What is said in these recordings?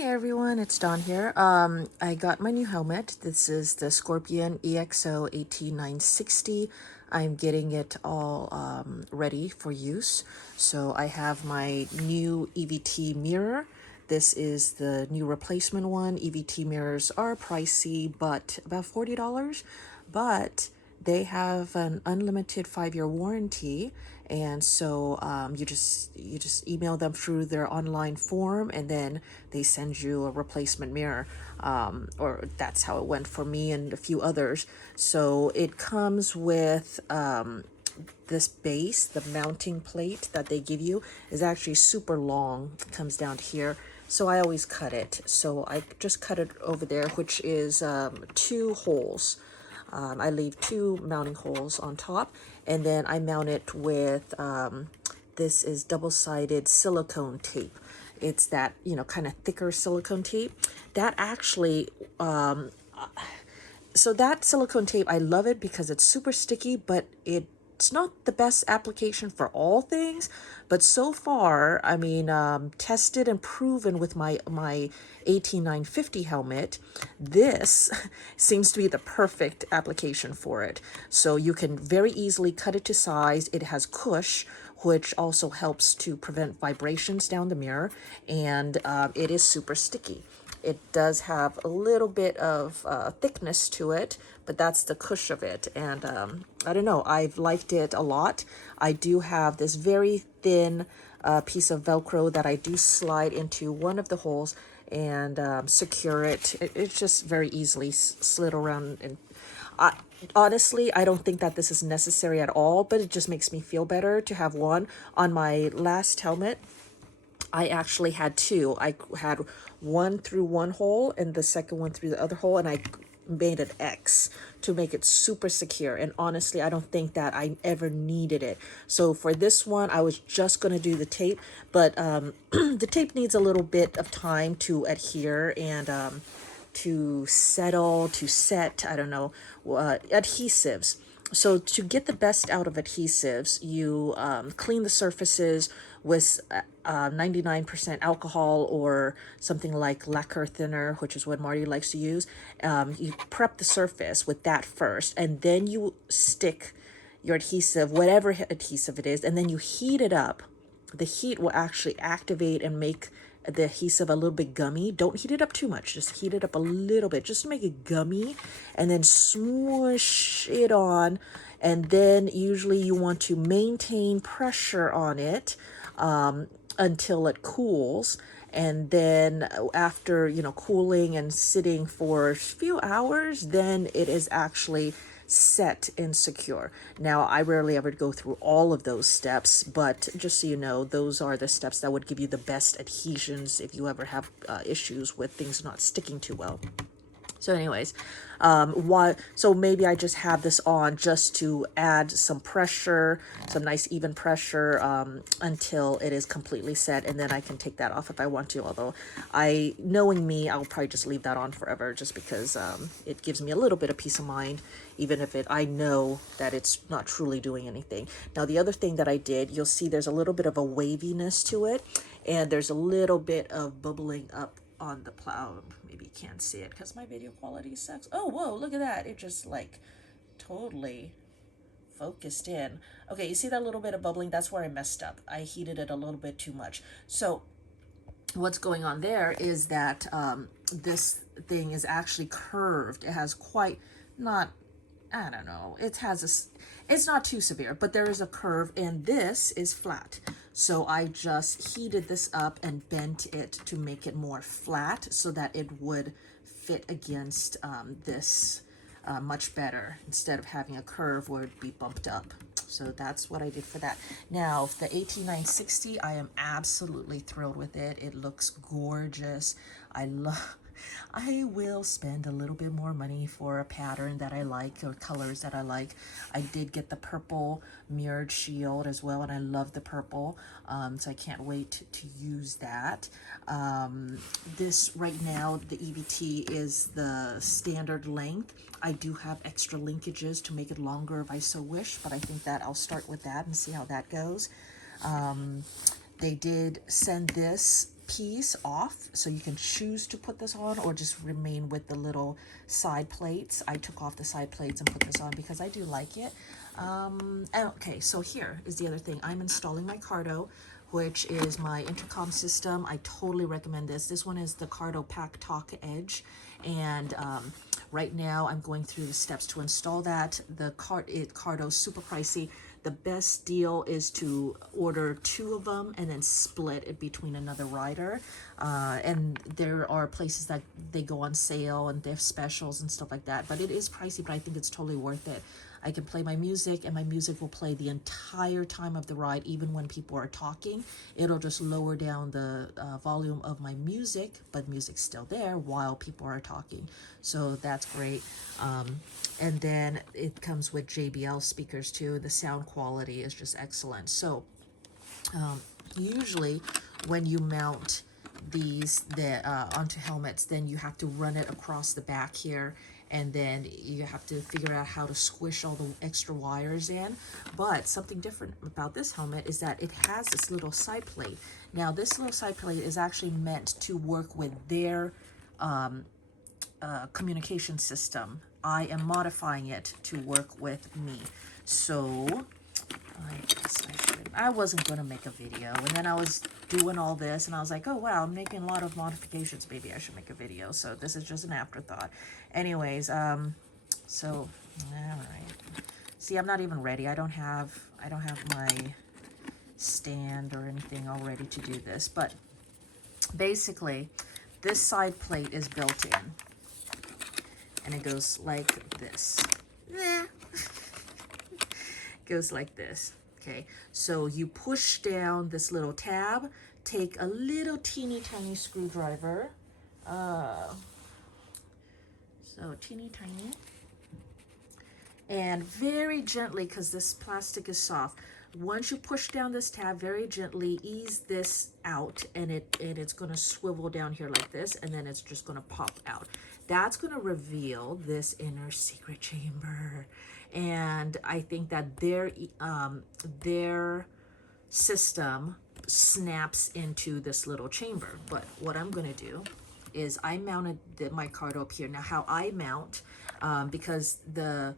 Hey everyone, it's Dawn here. I got my new helmet. This is the Scorpion EXO AT-960. I'm getting it all ready for use. So I have my new EVT mirror. This is the new replacement one. EVT mirrors are pricey, but about $40. But they have an unlimited 5-year warranty, and so you just email them through their online form, and then they send you a replacement mirror, or that's how it went for me and a few others. So it comes with this base. The mounting plate that they give you is actually super long. It comes down here, so I always cut it. So I just cut it over there, which is 2 holes. I leave 2 mounting holes on top, and then I mount it with this is double-sided silicone tape. It's that, kind of thicker silicone tape that actually so that silicone tape, I love it because it's super sticky, but it's not the best application for all things. But so far, I mean, tested and proven with my AT-950 helmet, this seems to be the perfect application for it. So you can very easily cut it to size. It has cush, which also helps to prevent vibrations down the mirror, and it is super sticky. It does have a little bit of thickness to it, but that's the cush of it. And I don't know, I've liked it a lot. I do have this very thin piece of Velcro that I do slide into one of the holes and secure it. It's just very easily slid around. And honestly, I don't think that this is necessary at all, but it just makes me feel better to have one. On my last helmet, I actually had 2. I had one through one hole and the second one through the other hole, and I made an X to make it super secure. And honestly, I don't think that I ever needed it. So for this one, I was just going to do the tape, but the tape needs a little bit of time to adhere and to settle, to set, I don't know, adhesives. So to get the best out of adhesives, you clean the surfaces with 99% alcohol or something like lacquer thinner, which is what Marty likes to use. You prep the surface with that first, and then you stick your adhesive, whatever adhesive it is, and then you heat it up. The heat will actually activate and make the adhesive a little bit gummy. Don't heat it up too much. Just heat it up a little bit just to make it gummy, and then smoosh it on. And then usually you want to maintain pressure on it until it cools. And then after, cooling and sitting for a few hours, then it is actually set and secure. Now, I rarely ever go through all of those steps, but just so you know, those are the steps that would give you the best adhesions if you ever have issues with things not sticking too well. So anyways, so maybe I just have this on just to add some pressure, some nice even pressure until it is completely set, and then I can take that off if I want to. Although knowing me, I'll probably just leave that on forever just because it gives me a little bit of peace of mind, even if I know that it's not truly doing anything. Now, the other thing that I did, you'll see there's a little bit of a waviness to it, and there's a little bit of bubbling up on the plow. Maybe you can't see it because my video quality sucks. Oh, whoa, look at that. It just like totally focused in. Okay, you see that little bit of bubbling? That's where I messed up. I heated it a little bit too much. So what's going on there is that this thing is actually curved. It has quite not, I don't know, it's not too severe, but there is a curve, and this is flat. So I just heated this up and bent it to make it more flat so that it would fit against this much better, instead of having a curve where it'd be bumped up. So that's what I did for that. Now, the AT-960, I am absolutely thrilled with it. It looks gorgeous. I will spend a little bit more money for a pattern that I like or colors that I like. I did get the purple mirrored shield as well, and I love the purple, so I can't wait to use that. This right now, the EVT is the standard length. I do have extra linkages to make it longer if I so wish, but I think that I'll start with that and see how that goes. They did send this piece off, so you can choose to put this on or just remain with the little side plates. I took off the side plates and put this on because I do like it. Okay, so here is the other thing. I'm installing my Cardo, which is my intercom system. I totally recommend this. This one is the Cardo PackTalk Edge, and right now I'm going through the steps to install that. The Cardo's super pricey. The best deal is to order 2 of them and then split it between another rider. And there are places that they go on sale and they have specials and stuff like that. But it is pricey, but I think it's totally worth it. I can play my music, and my music will play the entire time of the ride, even when people are talking. It'll just lower down the volume of my music, but music's still there while people are talking. So that's great. And then it comes with JBL speakers too. The sound quality is just excellent. So usually when you mount these onto helmets, then you have to run it across the back here, and then you have to figure out how to squish all the extra wires in. But something different about this helmet is that it has this little side plate. Now this little side plate is actually meant to work with their communication system. I am modifying it to work with me. So I guess I wasn't going to make a video, and then I was doing all this and I was like, oh wow, I'm making a lot of modifications, maybe I should make a video. So this is just an afterthought. Anyways, so all right, see, I'm not even ready. I don't have my stand or anything all ready to do this, but basically this side plate is built in, and it goes like this. Goes like this. Okay, so you push down this little tab, take a little teeny tiny screwdriver, so teeny tiny, and very gently, because this plastic is soft, once you push down this tab, very gently ease this out, and it's going to swivel down here like this, and then it's just going to pop out. That's going to reveal this inner secret chamber. And I think that their system snaps into this little chamber. But what I'm going to do is I mounted my Cardo up here. Now how I mount, because the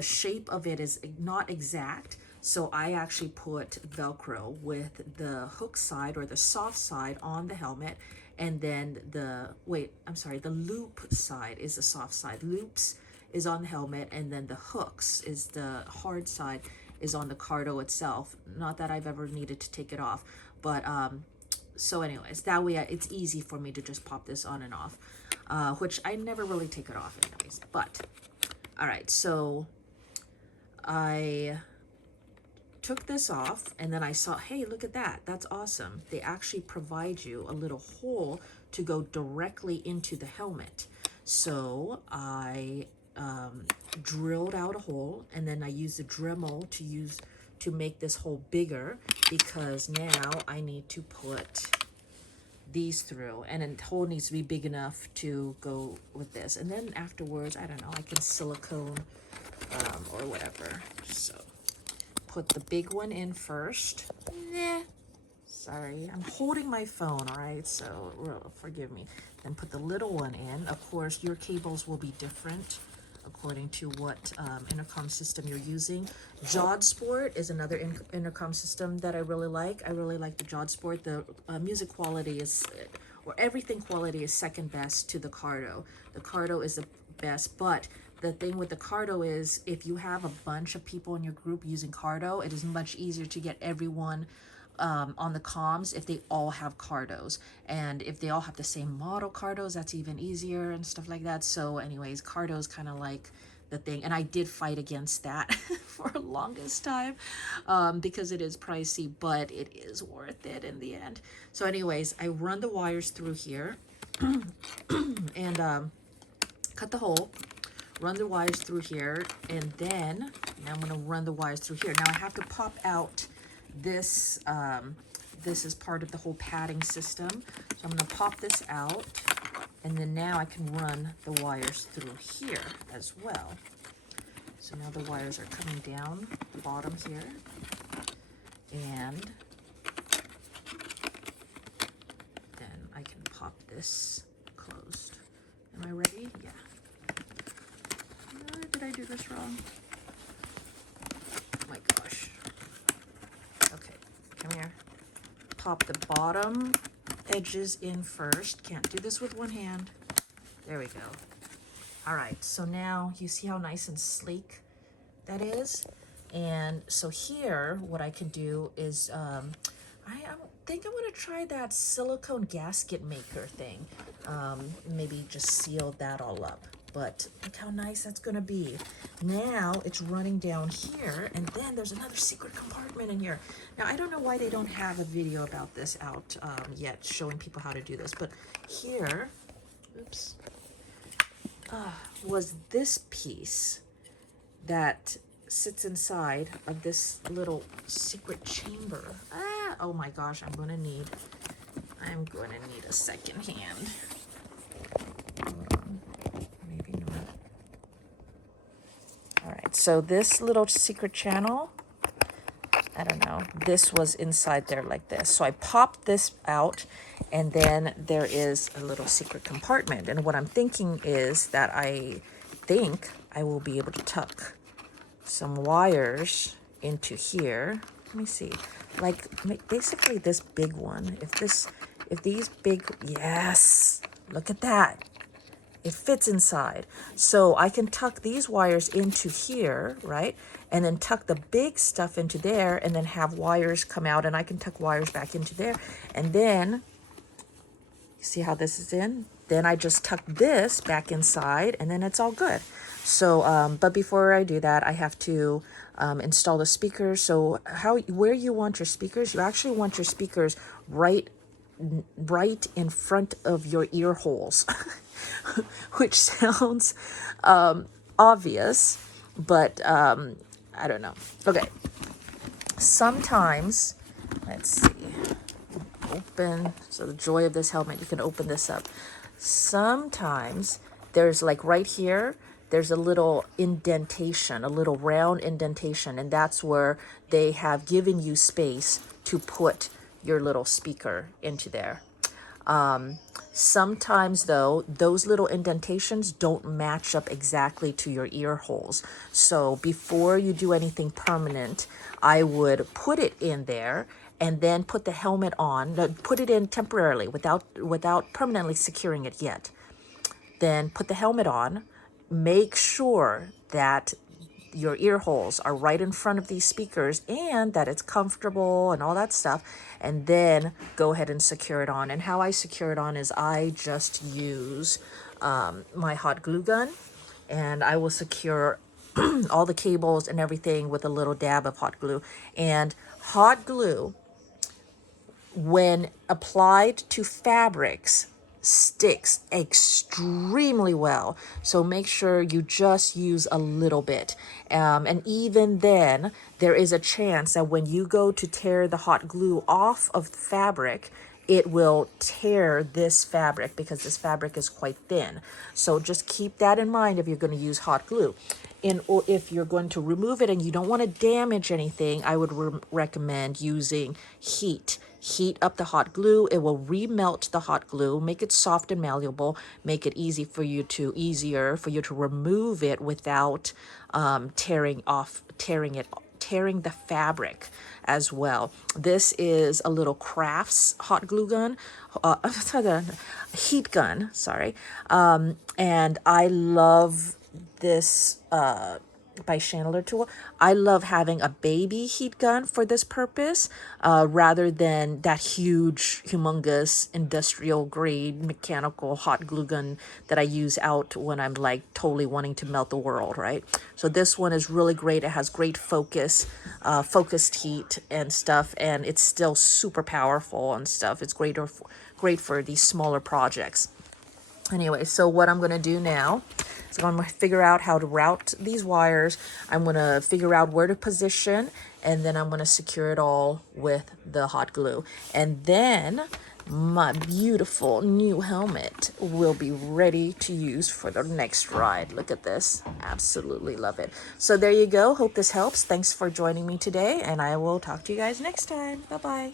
shape of it is not exact, so I actually put Velcro with the hook side or the soft side on the helmet, and then the loop side is the soft side. Loops is on the helmet, and then the hooks is the hard side, is on the Cardo itself. Not that I've ever needed to take it off, but so anyways, that way it's easy for me to just pop this on and off, which I never really take it off anyways. But all right, so I took this off, and then I saw, hey, look at that, that's awesome. They actually provide you a little hole to go directly into the helmet. So I drilled out a hole, and then I used the Dremel to make this hole bigger, because now I need to put these through, and the hole needs to be big enough to go with this. And then afterwards, I don't know, I can silicone or whatever. So put the big one in first. Sorry, I'm holding my phone, all right, so forgive me. Then put the little one in. Of course, your cables will be different according to what intercom system you're using. JodSport is another intercom system that I really like. I really like the JodSport. The music quality is, or everything quality is second best to the Cardo. The Cardo is the best, but the thing with the Cardo is if you have a bunch of people in your group using Cardo, it is much easier to get everyone on the comms if they all have Cardos, and if they all have the same model Cardos, that's even easier and stuff like that. So anyways, Cardos kind of like the thing, and I did fight against that for the longest time because it is pricey, but it is worth it in the end. So anyways, I run the wires through here and cut the hole, run the wires through here, and then I'm going to run the wires through here. Now I have to pop out this. This is part of the whole padding system, so I'm going to pop this out, and then now I can run the wires through here as well. So now the wires are coming down the bottom here, and then this closed. Am I ready? Yeah. Did I do this wrong? Oh my gosh. Okay, come here. Pop the bottom edges in first. Can't do this with one hand. There we go. All right, so now you see how nice and sleek that is? And so here, what I can do is, I think I'm gonna try that silicone gasket maker thing. Maybe just seal that all up. But look how nice that's gonna be. Now it's running down here, and then there's another secret compartment in here. Now I don't know why they don't have a video about this out yet, showing people how to do this, but here, oops, was this piece that sits inside of this little secret chamber. Oh my gosh, I'm gonna need a second hand. Hold on. Maybe not. All right, so this little secret channel, I don't know, this was inside there like this. So I popped this out, and then there is a little secret compartment. And what I'm thinking is that I think I will be able to tuck some wires into here. Let me see, like basically this big one. If these big, yes, look at that. It fits inside. So I can tuck these wires into here, right? And then tuck the big stuff into there, and then have wires come out, and I can tuck wires back into there. And then, you see how this is in? Then I just tuck this back inside, and then it's all good. So, but before I do that, I have to install the speakers. So where you want your speakers, you actually want your speakers right in front of your ear holes, which sounds obvious, but I don't know. Okay, sometimes, let's see, open, so the joy of this helmet, you can open this up. Sometimes there's like right here, there's a little indentation, a little round indentation, and that's where they have given you space to put your little speaker into there. Sometimes though, those little indentations don't match up exactly to your ear holes. So before you do anything permanent, I would put it in there and then put the helmet on, put it in temporarily without permanently securing it yet. Then put the helmet on, make sure that your ear holes are right in front of these speakers and that it's comfortable and all that stuff, and then go ahead and secure it on. And how I secure it on is I just use my hot glue gun, and I will secure all the cables and everything with a little dab of hot glue. And hot glue, when applied to fabrics, sticks extremely well. So make sure you just use a little bit. And even then, there is a chance that when you go to tear the hot glue off of the fabric, it will tear this fabric because this fabric is quite thin. So just keep that in mind if you're going to use hot glue. Or if you're going to remove it and you don't want to damage anything, I would recommend using heat. Heat up the hot glue. It will remelt the hot glue, make it soft and malleable, make it easier for you to remove it without tearing the fabric as well. This is a little Crafts hot glue gun, heat gun, sorry. And I love this by Chandler tool. I love having a baby heat gun for this purpose, rather than that huge, humongous, industrial grade mechanical hot glue gun that I use out when I'm like totally wanting to melt the world, right? So this one is really great. It has great focused heat and stuff, and it's still super powerful and stuff. It's great for these smaller projects. Anyway, so what I'm going to do now is I'm going to figure out how to route these wires. I'm going to figure out where to position, and then I'm going to secure it all with the hot glue. And then my beautiful new helmet will be ready to use for the next ride. Look at this. Absolutely love it. So there you go. Hope this helps. Thanks for joining me today, and I will talk to you guys next time. Bye-bye.